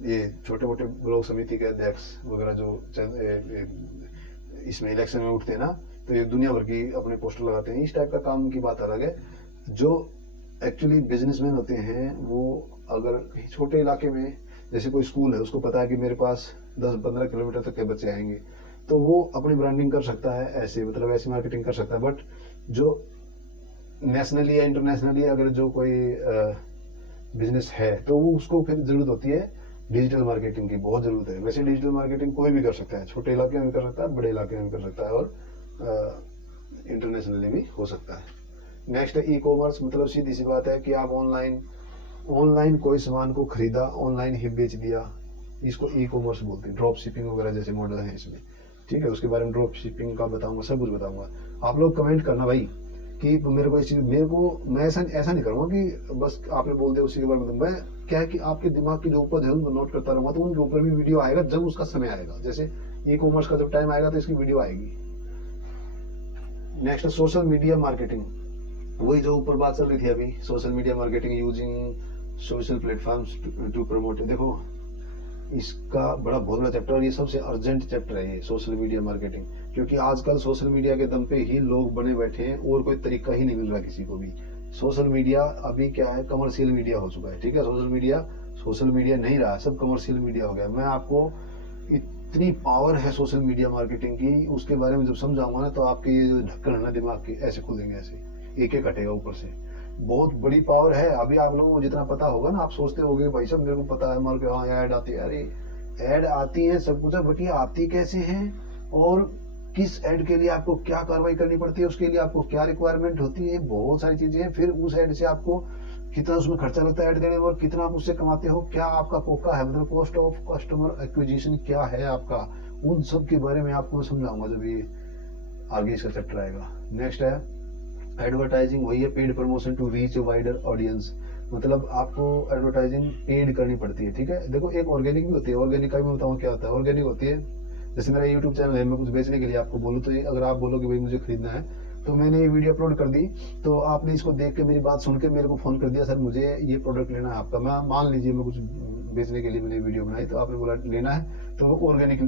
ये छोटे मोटे ब्लॉक समिति के अध्यक्ष वगैरह जो इसमें इलेक्शन में उठते हैं ना, तो ये दुनिया भर की अपने पोस्टर लगाते हैं, इस टाइप का काम की बात अलग है। जो एक्चुअली बिजनेसमैन होते हैं, वो अगर छोटे इलाके में, जैसे कोई स्कूल है, उसको पता है कि मेरे पास 10-15 किलोमीटर तक के बच्चे आएंगे, तो वो अपनी ब्रांडिंग कर सकता है ऐसे, मतलब ऐसी मार्केटिंग कर सकता है। बट जो नेशनली या इंटरनेशनली अगर जो कोई बिजनेस है, तो वो उसको फिर जरूरत होती है डिजिटल मार्केटिंग की, बहुत जरूरत है। वैसे डिजिटल मार्केटिंग कोई भी कर सकता है, छोटे इलाके में भी कर सकता है, बड़े इलाके में भी कर सकता है, और इंटरनेशनली भी हो सकता है। नेक्स्ट है ई-कॉमर्स, मतलब सीधी सी बात है कि आप ऑनलाइन कोई सामान को खरीदा, ऑनलाइन ही बेच दिया, इसको ई-कॉमर्स बोलते हैं। ड्रॉप शिपिंग वगैरह जैसे मॉडल है इसमें, ठीक है, उसके बारे में ड्रॉप शिपिंग का बताऊंगा, सब कुछ बताऊंगा। आप लोग कमेंट करना भाई कि मेरे को इस चीज, मैं ऐसा नहीं करूंगा कि बस आपने बोल दिया उसी के बारे में। मैं क्या है कि आपके दिमाग की जो उपज है उनको नोट करता रहूंगा, तो उनके ऊपर भी वीडियो आएगा जब उसका समय आएगा। जैसे ई-कॉमर्स का जब टाइम आएगा तो इसकी वीडियो आएगी। नेक्स्ट सोशल मीडिया मार्केटिंग, वही जो ऊपर बात चल रही थी अभी, social media marketing using social platforms to promote. देखो इसका बहुत बड़ा चैप्टर, और ये सबसे अर्जेंट चैप्टर है ये सोशल मीडिया मार्केटिंग, क्योंकि आजकल सोशल मीडिया के दम पे ही लोग बने बैठे हैं, और कोई तरीका ही नहीं मिल रहा किसी को भी। सोशल मीडिया अभी क्या है, कमर्शियल मीडिया हो चुका है, ठीक है। सोशल मीडिया नहीं रहा, सब कमर्शियल मीडिया हो गया। मैं आपको इतनी पावर है सोशल मीडिया मार्केटिंग की, उसके बारे में जब समझाऊंगा ना, तो आपके ये जो ढक्कन है ना दिमाग के, ऐसे खुलेंगे, ऐसे एक एक हटेगा ऊपर से। बहुत बड़ी पावर है। अभी आप लोगों को जितना पता होगा ना, आप सोचते होगे भाई साहब मेरे को पता है, मार के हाँ ऐड आती है, अरे ऐड आती है सब कुछ है, बट ये आती कैसे हैं, और किस ऐड के लिए आपको क्या कार्रवाई करनी पड़ती है, उसके लिए आपको क्या रिक्वायरमेंट होती है, बहुत सारी चीजें हैं। फिर उस ऐड से आपको कितना उसमें खर्चा लगता है एट द एंड और कितना आप उससे कमाते हो, क्या आपका कोका है, मतलब कॉस्ट ऑफ कस्टमर एक्विजिशन क्या है आपका, उन सब के बारे में आपको समझाऊंगा जब ये आगे इसका चैप्टर आएगा। नेक्स्ट है एडवर्टाइजिंग, वही है paid promotion to reach wider audience, मतलब आपको एडवर्टाइजिंग पेड करनी पड़ती है, ठीक है। देखो एक ऑर्गेनिक भी होती है, ऑर्गेनिक का भी मैं बताऊँ क्या होता है। ऑर्गेनिक होती है जैसे मेरा यूट्यूब चैनल है, मैं कुछ बेचने के लिए आपको बोलूँ तो अगर आप बोलो कि भाई मुझे खरीदना है, तो मैंने ये वीडियो अपलोड कर दी, तो आपने इसको देख के मेरी बात सुन के मेरे को फोन कर दिया, सर मुझे ये प्रोडक्ट लेना है आपका, मैं मान लीजिए मैं कुछ बेचने के लिए मैंने वीडियो बनाई, तो आपने बोला लेना है, तो ऑर्गेनिक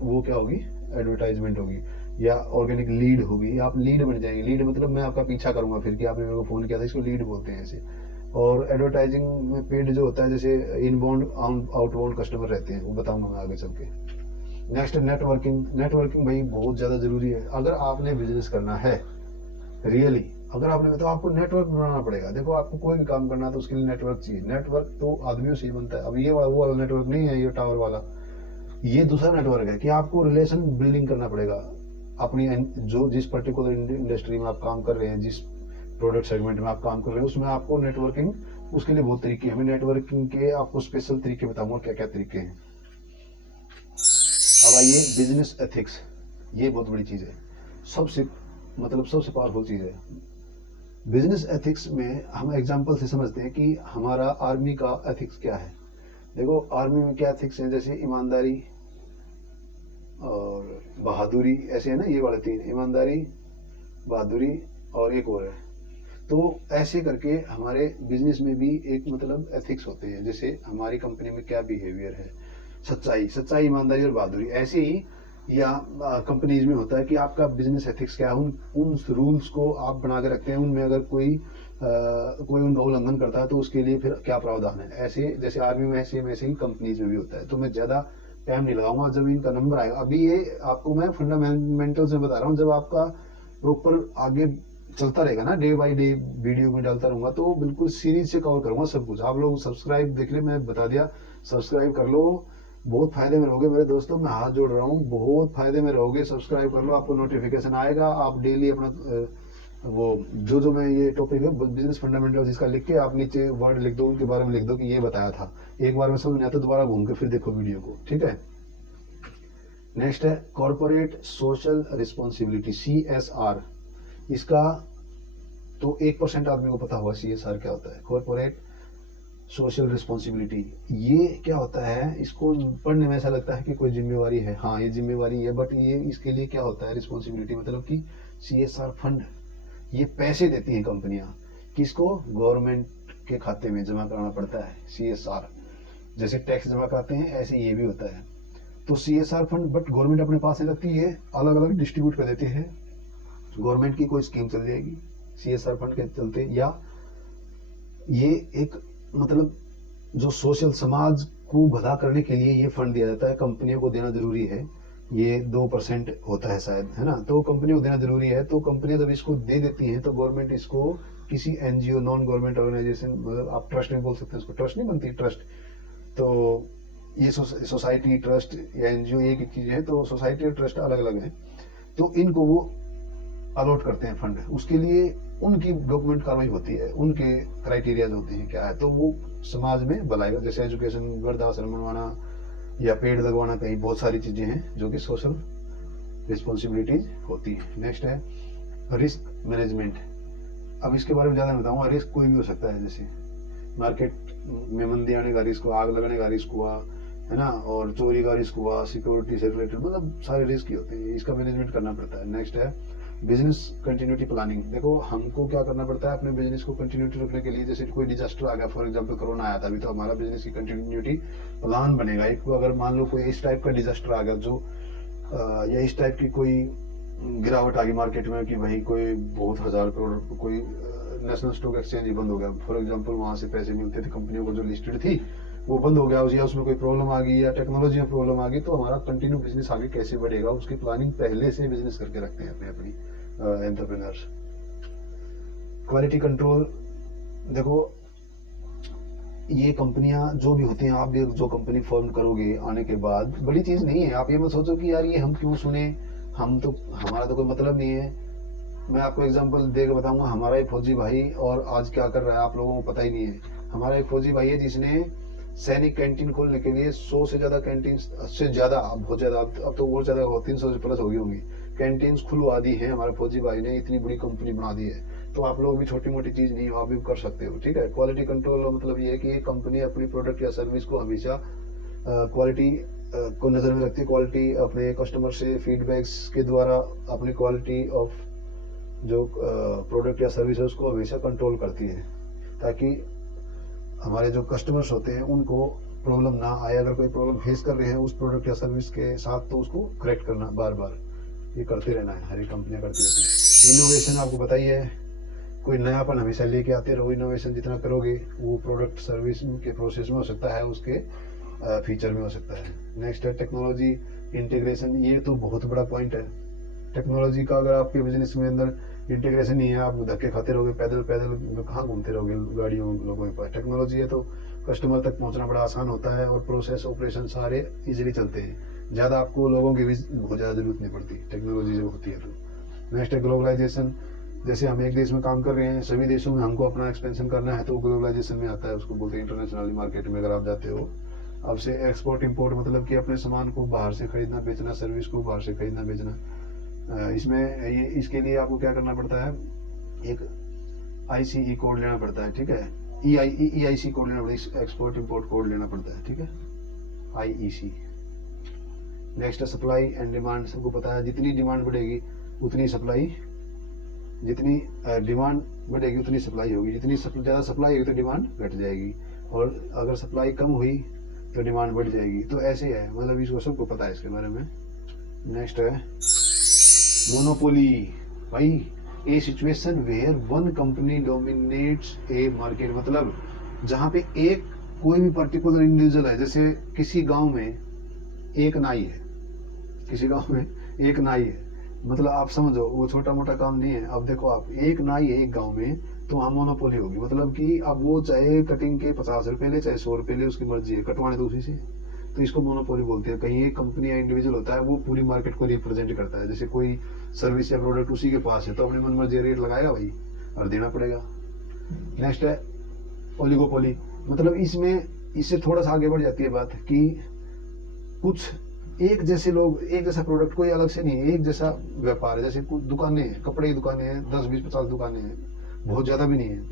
वो क्या होगी, एडवर्टाइजमेंट होगी या ऑर्गेनिक लीड होगी, आप लीड बन जाएंगे। लीड मतलब मैं आपका पीछा करूंगा फिर कि आपने मेरे को फोन किया था, इसको लीड बोलते हैं ऐसे। और एडवर्टाइजिंग में पेड जो होता है, जैसे इनबाउंड आउटबाउंड कस्टमर रहते हैं, वो बताऊंगा मैं आगे चल के। नेक्स्ट नेटवर्किंग, नेटवर्किंग भाई बहुत ज्यादा जरूरी है। अगर आपने बिजनेस करना है रियली, अगर आपने तो आपको नेटवर्क बनाना पड़ेगा। देखो आपको कोई भी काम करना है तो उसके लिए नेटवर्क चाहिए। नेटवर्क तो आदमियों से ही बनता है। अब ये वाला वो वाला नेटवर्क नहीं है ये टावर वाला, ये दूसरा नेटवर्क है कि आपको रिलेशन बिल्डिंग करना पड़ेगा अपनी जो जिस पर्टिकुलर इंडस्ट्री में आप काम कर रहे हैं, जिस प्रोडक्ट सेगमेंट में आप काम कर रहे हैं, उसमें आपको नेटवर्किंग, उसके लिए बहुत तरीके हैं। मैं नेटवर्किंग के आपको स्पेशल तरीके बताऊंगा क्या क्या तरीके हैं। अब आइए बिजनेस एथिक्स, ये बहुत बड़ी चीज है, सबसे मतलब सबसे पावरफुल चीज है। बिजनेस एथिक्स में हम एग्जांपल से समझते हैं कि हमारा आर्मी का एथिक्स क्या है। देखो आर्मी में क्या एथिक्स हैं, जैसे ईमानदारी और बहादुरी, ऐसे है ना ये वाले तीन, ईमानदारी, बहादुरी और एक और है। तो ऐसे करके हमारे बिजनेस में भी एक मतलब एथिक्स होते हैं। जैसे हमारी कंपनी में क्या बिहेवियर है, सच्चाई, सच्चाई, ईमानदारी और बहादुरी। ऐसे ही या कंपनीज में होता है कि आपका बिजनेस एथिक्स क्या है, उन रूल्स को आप बना के रखते हैं, उनमें अगर कोई उनका उल्लंघन करता है तो उसके लिए फिर क्या प्रावधान है। ऐसे जैसे आर्मी में ऐसे ही कंपनीज में भी होता है। तो मैं ज्यादा टाइम नहीं लगाऊंगा, जब इनका नंबर आएगा। अभी ये आपको मैं फंडामेंटल्स में बता रहा हूँ, जब आपका प्रॉपर आगे चलता रहेगा ना, डे बाय डे वीडियो में डालता रहूंगा, तो बिल्कुल सीरीज से कवर करूंगा सब कुछ। आप लोग सब्सक्राइब देख ले, मैं बता दिया, सब्सक्राइब कर लो, बहुत फायदे में रहोगे मेरे दोस्तों, मैं हाथ जोड़ रहा हूँ, बहुत फायदे में रहोगे। सब्सक्राइब कर लो, आपको नोटिफिकेशन आएगा, आप डेली अपना वो जो मैं ये टॉपिक है बिजनेस फंडामेंटल्स, इसका लिख के आप नीचे वर्ड लिख दो, उनके बारे में लिख दो कि ये बताया था। एक बार में समझ नहीं आता, दोबारा घूम के फिर देखो वीडियो को, ठीक है। नेक्स्ट है कॉर्पोरेट सोशल रिस्पॉन्सिबिलिटी, CSR। इसका तो 1% आदमी को पता होगा CSR क्या होता है, कॉर्पोरेट सोशल रिस्पॉन्सिबिलिटी। ये क्या होता है, इसको पढ़ने में ऐसा लगता है कि कोई जिम्मेवारी है, हाँ ये जिम्मेवारी है, बट ये इसके लिए क्या होता है रिस्पॉन्सिबिलिटी, मतलब कि CSR फंड, ये पैसे देती हैं कंपनियां, किसको, गवर्नमेंट के खाते में जमा कराना पड़ता है CSR। जैसे टैक्स जमा कराते हैं ऐसे ये भी होता है। तो CSR फंड बट गवर्नमेंट अपने पास नहीं रखती है, अलग अलग डिस्ट्रीब्यूट कर देते हैं। गवर्नमेंट की कोई स्कीम चल जाएगी CSR फंड के चलते, या ये एक मतलब जो सोशल समाज को भला करने के लिए ये फंड दिया जाता है। कंपनियों को देना जरूरी है, ये 2% होता है शायद, है ना, तो कंपनियों को देना जरूरी है। तो कंपनियां जब इसको दे देती हैं तो गवर्नमेंट इसको किसी NGO, नॉन गवर्नमेंट ऑर्गेनाइजेशन, मतलब आप ट्रस्ट नहीं बोल सकते उसको, ट्रस्ट नहीं बनती, ट्रस्ट, तो ये सोसाइटी, ट्रस्ट या NGO एक ही चीज है। तो सोसाइटी और ट्रस्ट अलग अलग है, तो इनको वो अलॉट करते हैं फंड, उसके लिए उनकी डॉक्यूमेंट कार्रवाई होती है, उनके क्राइटेरियाज होते हैं क्या है, तो वो समाज में भलाएगा। जैसे एजुकेशन, वृद्धाश्रम बनवाना या पेड़ लगवाना, कहीं बहुत सारी चीजें हैं जो कि सोशल रिस्पॉन्सिबिलिटीज होती है। नेक्स्ट है रिस्क मैनेजमेंट। अब इसके बारे में ज्यादा नहीं बताऊंगा, रिस्क कोई भी हो सकता है, जैसे मार्केट में मंदी आने का रिस्क हुआ, आग लगने का रिस्क हुआ, है ना, और चोरी का रिस्क हुआ, सिक्योरिटी से रिलेटेड, मतलब सारे रिस्क ही होते हैं, इसका मैनेजमेंट करना पड़ता है। नेक्स्ट है बिजनेस कंटिन्यूटी प्लानिंग। देखो हमको क्या करना पड़ता है अपने बिजनेस को कंटिन्यूटी रखने के लिए, जैसे कोई डिजास्टर आ गया, फॉर एग्जांपल कोरोना आया था अभी, तो हमारा बिजनेस की कंटिन्यूटी प्लान बनेगा। एक अगर मान लो कोई इस टाइप का डिजास्टर आ गया जो या इस टाइप की कोई गिरावट आ गई मार्केट में कि भाई कोई बहुत 1000 करोड़, कोई नेशनल स्टॉक एक्सचेंज ही बंद हो गया, फॉर एग्जाम्पल वहां से पैसे मिलते थे कंपनियों को जो लिस्टेड थी, वो बंद हो गया, या उसमें कोई प्रॉब्लम आ गई या टेक्नोलॉजी में प्रॉब्लम आ गई, तो हमारा कंटिन्यू बिजनेस आगे कैसे बढ़ेगा उसकी प्लानिंग पहले से बिजनेस करके रखते हैं अपनी एंटरप्रेन्योर्स। क्वालिटी कंट्रोल, देखो ये कंपनियां जो भी होती हैं, आप भी जो कंपनी फॉर्म करोगे आने के बाद, बड़ी चीज नहीं है। आप ये मत सोचो कि यार ये हम क्यों सुने, हम तो, हमारा तो कोई मतलब नहीं है, मैं आपको एग्जांपल दे के बताऊंगा। हमारा एक फौजी भाई और आज क्या कर रहा है आप लोगों को पता ही नहीं है। हमारा एक फौजी भाई है जिसने सैनिक कैंटीन खोलने के लिए 100 से ज्यादा कैंटीन से ज्यादा, बहुत ज्यादा, अब तो बहुत ज्यादा 300 से प्लस हो गई होंगी कैंटीन खुलवा दी है। हमारे फौजी भाई ने इतनी बड़ी कंपनी बना दी है। तो आप लोग भी छोटी मोटी चीज नहीं हो, आप भी कर सकते हो। ठीक है, क्वालिटी कंट्रोल मतलब ये है कि एक कंपनी अपनी प्रोडक्ट या सर्विस को हमेशा क्वालिटी को नजर में रखती है। क्वालिटी अपने कस्टमर से फीडबैक्स के द्वारा अपनी क्वालिटी ऑफ जो प्रोडक्ट या सर्विस है उसको हमेशा कंट्रोल करती है, ताकि हमारे जो कस्टमर्स होते हैं उनको प्रॉब्लम ना आए। अगर कोई प्रॉब्लम फेस कर रहे हैं उस प्रोडक्ट या सर्विस के साथ तो उसको करेक्ट करना बार बार ये करते रहना है। हर एक कंपनियां करती रहती है। इनोवेशन आपको बताइए, कोई नयापन हमेशा लेके आते रहो। इनोवेशन जितना करोगे वो प्रोडक्ट सर्विस के प्रोसेस में हो सकता है, उसके फीचर में हो सकता है। नेक्स्ट है टेक्नोलॉजी इंटीग्रेशन। ये तो बहुत बड़ा पॉइंट है। टेक्नोलॉजी का अगर आपके बिजनेस में अंदर इंटीग्रेशन नहीं है, आप धक्के खाते रहोगे, पैदल पैदल कहाँ घूमते रहोगे गाड़ियों लोगों के पास। टेक्नोलॉजी है तो कस्टमर तक पहुंचना बड़ा आसान होता है और प्रोसेस ऑपरेशन सारे इजीली चलते हैं। ज़्यादा आपको लोगों की भी बहुत ज़्यादा जरूरत नहीं पड़ती टेक्नोलॉजी जब होती है तो। नेक्स्ट है ग्लोबलाइजेशन। जैसे हम एक देश में काम कर रहे हैं, सभी देशों में हमको अपना एक्सपेंशन करना है तो ग्लोबलाइजेशन में आता है। उसको बोलते हैं इंटरनेशनल मार्केट में अगर आप जाते हो। अब से एक्सपोर्ट इंपोर्ट मतलब कि अपने सामान को बाहर से खरीदना बेचना, सर्विस को बाहर से खरीदना बेचना। इसमें ये इसके लिए आपको क्या करना पड़ता है, एक ICE कोड लेना पड़ता है। ठीक है, EIC कोड लेना पड़ता है, एक्सपोर्ट इंपोर्ट कोड लेना पड़ता है। ठीक है, IEC। नेक्स्ट है सप्लाई एंड डिमांड। सबको पता है जितनी डिमांड बढ़ेगी उतनी सप्लाई, जितनी डिमांड बढ़ेगी उतनी सप्लाई होगी। जितनी ज़्यादा सप्लाई होगी तो डिमांड घट जाएगी, और अगर सप्लाई कम हुई तो डिमांड बढ़ जाएगी। तो ऐसे है, मतलब इसको सबको पता है इसके बारे में। नेक्स्ट है मोनोपोली। भाई a situation where one company dominates a market, मतलब जहाँ पे एक कोई भी पर्टिकुलर इंडिविजुअल है। जैसे किसी गांव में एक नाई है, किसी गांव में एक नाई है, मतलब आप समझो वो छोटा मोटा काम नहीं है। अब देखो आप, एक नाई है एक गांव में तो वहाँ मोनोपोली होगी। मतलब कि अब वो चाहे कटिंग के 50 रुपए ले चाहे 100 रुपए ले, उसकी मर्जी है, कटवाने तो उसी से। तो इसको मोनोपोली बोलते हैं। कहीं एक कंपनी या इंडिविजुअल होता है वो पूरी मार्केट को रिप्रेजेंट करता है। जैसे कोई सर्विस या प्रोडक्ट उसी के पास है तो अपनी मन मर्जी रेट लगाएगा भाई, और देना पड़ेगा। नेक्स्ट है ओलिगोपोली। मतलब इसमें इससे थोड़ा सा आगे बढ़ जाती है बात कि कुछ एक जैसे लोग, एक जैसा प्रोडक्ट, कोई अलग से नहीं है, एक जैसा व्यापार है। जैसे कुछ दुकानें हैं, कपड़े की दुकानें हैं, 10 20 50 दुकानें हैं, बहुत ज्यादा भी नहीं है,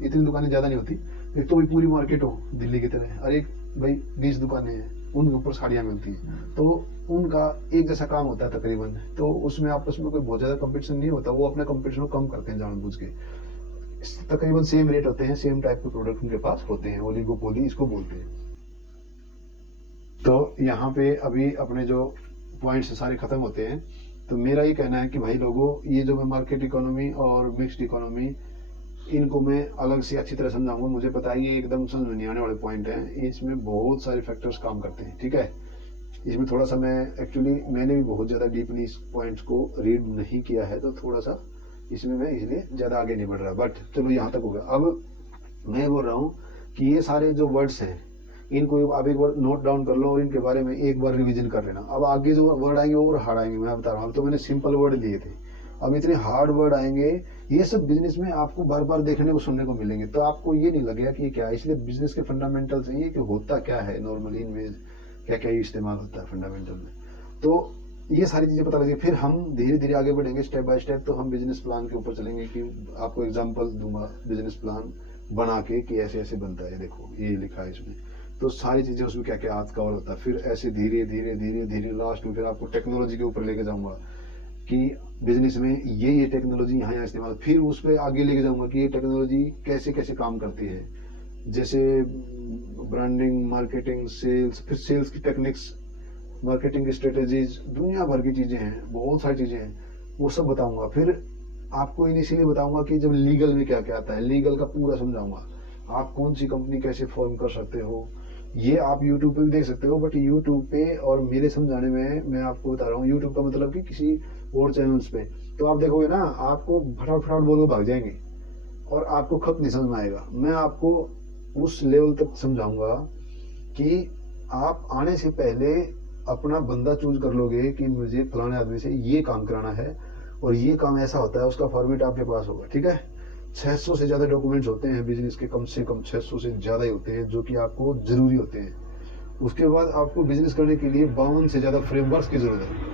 इतनी दुकानें ज्यादा नहीं होती। एक तो पूरी मार्केट हो दिल्ली की तरह, और एक भाई 20 दुकानें हैं, उनके ऊपर साड़ियाँ मिलती हैं, तो उनका एक जैसा काम होता है तकरीबन। तो उसमें आपस में कोई बहुत ज्यादा कंपटीशन नहीं होता, वो अपना कंपटीशन कम करते हैं जानबूझ के। तकरीबन सेम रेट होते हैं, सेम टाइप के प्रोडक्ट उनके पास होते हैं। ओलिगोपोली इसको बोलते हैं। तो यहाँ पे अभी अपने जो पॉइंट्स सारे खत्म होते हैं। तो मेरा ये कहना है कि भाई लोगों, ये जो मैं मार्केट इकोनॉमी और मिक्स्ड इकोनॉमी, इनको मैं अलग से अच्छी तरह समझाऊंगा। मुझे पता है ये एकदम समझ में नहीं आने वाले पॉइंट हैं, इसमें बहुत सारे फैक्टर्स काम करते हैं। ठीक है, इसमें थोड़ा सा मैं एक्चुअली मैंने भी बहुत ज़्यादा डीपली इस पॉइंट्स को रीड नहीं किया है, तो थोड़ा सा इसमें मैं इसलिए ज़्यादा आगे नहीं बढ़ रहा। बट चलो यहाँ तक होगा। अब मैं बोल रहा हूँ कि ये सारे जो वर्ड्स हैं इनको आप एक बार नोट डाउन कर लो और इनके बारे में एक बार रिवीजन कर लेना। अब आगे जो वर्ड आएंगे वो हार्ड आएंगे, मैं बता रहा हूँ। अब तो मैंने सिंपल वर्ड लिए थे, अब इतने हार्ड वर्ड आएंगे। ये सब बिजनेस में आपको बार बार देखने को सुनने को मिलेंगे, तो आपको ये नहीं लगेगा कि ये क्या है। इसलिए बिजनेस के फंडामेंटल्स हैं ये, कि होता क्या है नॉर्मली, इनमें क्या क्या इस्तेमाल होता है फंडामेंटल में। तो ये सारी चीजें पता लगेगी, फिर हम धीरे धीरे आगे बढ़ेंगे स्टेप बाय स्टेप। तो हम बिजनेस प्लान के ऊपर चलेंगे कि आपको एग्जांपल दूंगा बिजनेस प्लान बना के कि ऐसे ऐसे बनता है, देखो ये लिखा है इसमें, तो सारी चीजें उसमें क्या क्या हाथ कवर होता है। फिर ऐसे धीरे धीरे धीरे धीरे लास्ट में फिर आपको टेक्नोलॉजी के ऊपर लेके जाऊंगा कि बिजनेस में ये टेक्नोलॉजी यहाँ यहाँ इस्तेमाल, फिर उस पर आगे लेके जाऊंगा कि ये टेक्नोलॉजी कैसे कैसे काम करती है। जैसे ब्रांडिंग, मार्केटिंग, सेल्स, फिर सेल्स की टेक्निक्स, मार्केटिंग की स्ट्रेटेजीज, दुनिया भर की चीजें हैं, बहुत सारी चीजें हैं, वो सब बताऊंगा। फिर आपको इनिशियली बताऊंगा कि जब लीगल में क्या क्या आता है, लीगल का पूरा समझाऊंगा। आप कौन सी कंपनी कैसे फॉर्म कर सकते हो, ये आप YouTube पे भी देख सकते हो। बट YouTube पे और मेरे समझाने में मैं आपको बता रहा हूँ, YouTube का मतलब कि किसी और चैनल्स पे तो आप देखोगे ना, आपको फटाफट बोल के भाग जाएंगे और आपको खत नहीं समझ में आएगा। मैं आपको उस लेवल तक समझाऊंगा कि आप आने से पहले अपना बंदा चूज कर लोगे कि मुझे फलाने आदमी से ये काम कराना है, और ये काम ऐसा होता है, उसका फॉर्मेट आपके पास होगा, ठीक है। 600 से ज्यादा डॉक्यूमेंट्स होते हैं बिजनेस के, कम से कम 600 से ज्यादा ही होते हैं, जो कि आपको जरूरी होते हैं। उसके बाद आपको बिजनेस करने के लिए 52 से ज्यादा फ्रेमवर्क्स की जरूरत है,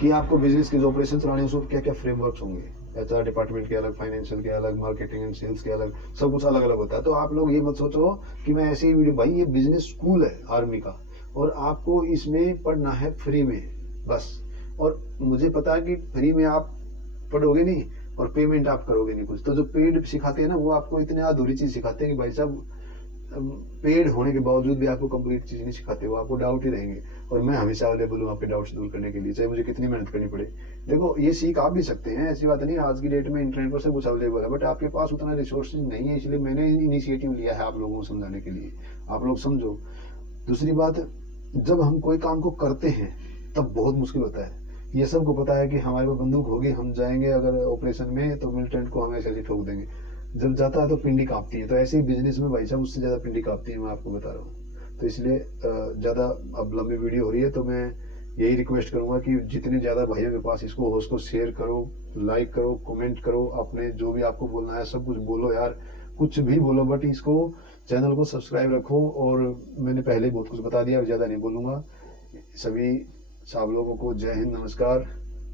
कि आपको बिजनेस के जो ऑपरेशन चलाने हैं उसमें क्या क्या फ्रेमवर्क्स होंगे। एचआर डिपार्टमेंट के अलग, फाइनेंशियल के अलग, मार्केटिंग एंड सेल्स के अलग, सब कुछ अलग अलग होता है। तो आप लोग ये मत सोचो कि मैं ऐसे ही वीडियो, भाई ये बिजनेस स्कूल है आर्मी का, और आपको इसमें पढ़ना है फ्री में बस। और मुझे पता है कि फ्री में आप पढ़ोगे नहीं और पेमेंट आप करोगे नहीं कुछ। तो जो पेड सिखाते हैं ना, वो आपको इतने अधूरी चीज सिखाते हैं कि भाई साहब पेड होने के बावजूद भी आपको कंप्लीट चीज नहीं सिखाते, वो आपको डाउट ही रहेंगे। और मैं हमेशा अवेलेबल हूँ आपके डाउट्स दूर करने के लिए, चाहे मुझे कितनी मेहनत करनी पड़े। देखो ये सीख आप भी सकते हैं, ऐसी बात नहीं, आज की डेट में इंटरनेट पर सब कुछ अवेलेबल है, बट आपके पास उतना रिसोर्सेज नहीं है, इसलिए मैंने इनिशिएटिव लिया है आप लोगों को समझाने के लिए। आप लोग समझो। दूसरी बात, जब हम कोई काम को करते हैं तब बहुत मुश्किल होता है। ये सबको पता है कि हमारे पास बंदूक होगी, हम जाएंगे अगर ऑपरेशन में तो मिलिटेंट को हमें ऐसे ठोक देंगे, जब जाता है तो पिंडी कांपती है। तो ऐसे ही बिजनेस में भाई साहब उससे ज्यादा पिंडी कांपती है, मैं आपको बता रहा हूँ। तो इसलिए ज्यादा अब लंबी वीडियो हो रही है, तो मैं यही रिक्वेस्ट करूंगा कि जितने ज्यादा भाइयों के पास इसको हो उसको शेयर करो, लाइक करो, कमेंट करो, अपने जो भी आपको बोलना है सब कुछ बोलो यार, कुछ भी बोलो, बट इसको चैनल को सब्सक्राइब रखो। और मैंने पहले बहुत कुछ बता दिया, ज्यादा नहीं बोलूंगा। सभी सब लोगों को जय हिंद, नमस्कार।